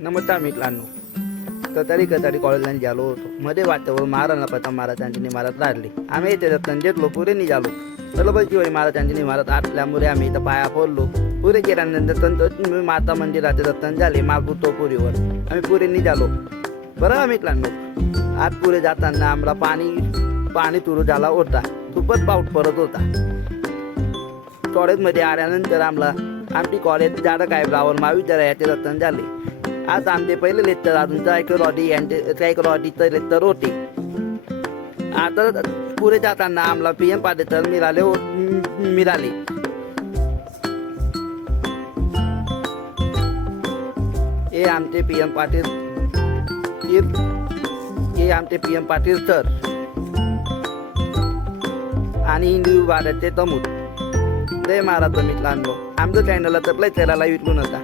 नमस्कार मित्रांनो. कतारी कॉलेजला गेलो होतो. मध्ये वाटेवर महाराणा प्रताप महाराजांची इमारत राहिली. आम्ही इथे रत्नजेतलो पुढे निघालो. वल्लभशिवाजी महाराजांची इमारत असल्यामुळे आम्ही इथं पाया पडलो. पुढे गेल्यानंतर संत माता मंदिराचे दर्शन झाले. मालपूरपुरीवर आम्ही पुढे निघालो. बरं मित्रांनो, आज पुढे जाताना आम्हाला पाणी सुरू झाला होता. खूपच पाऊस पडत होता. कॉलेजमध्ये आल्यानंतर आमची कॉलेज झाडं काय ब्रावर महाविद्यालयाचे दर्शन झाले. आज आमचे पहिले लेक्चर अजून सायकोलॉजीचं लेक्चर होते. आता पुढे जाताना आम्हाला PM पाटील सर मिळाले. हे आमचे PM पाटील सर आणि हिंदू विभागाचे तमूत. जय महाराष्ट्र मित्रांनो. आमचं चॅनलला तर लय करायला विसरू नका.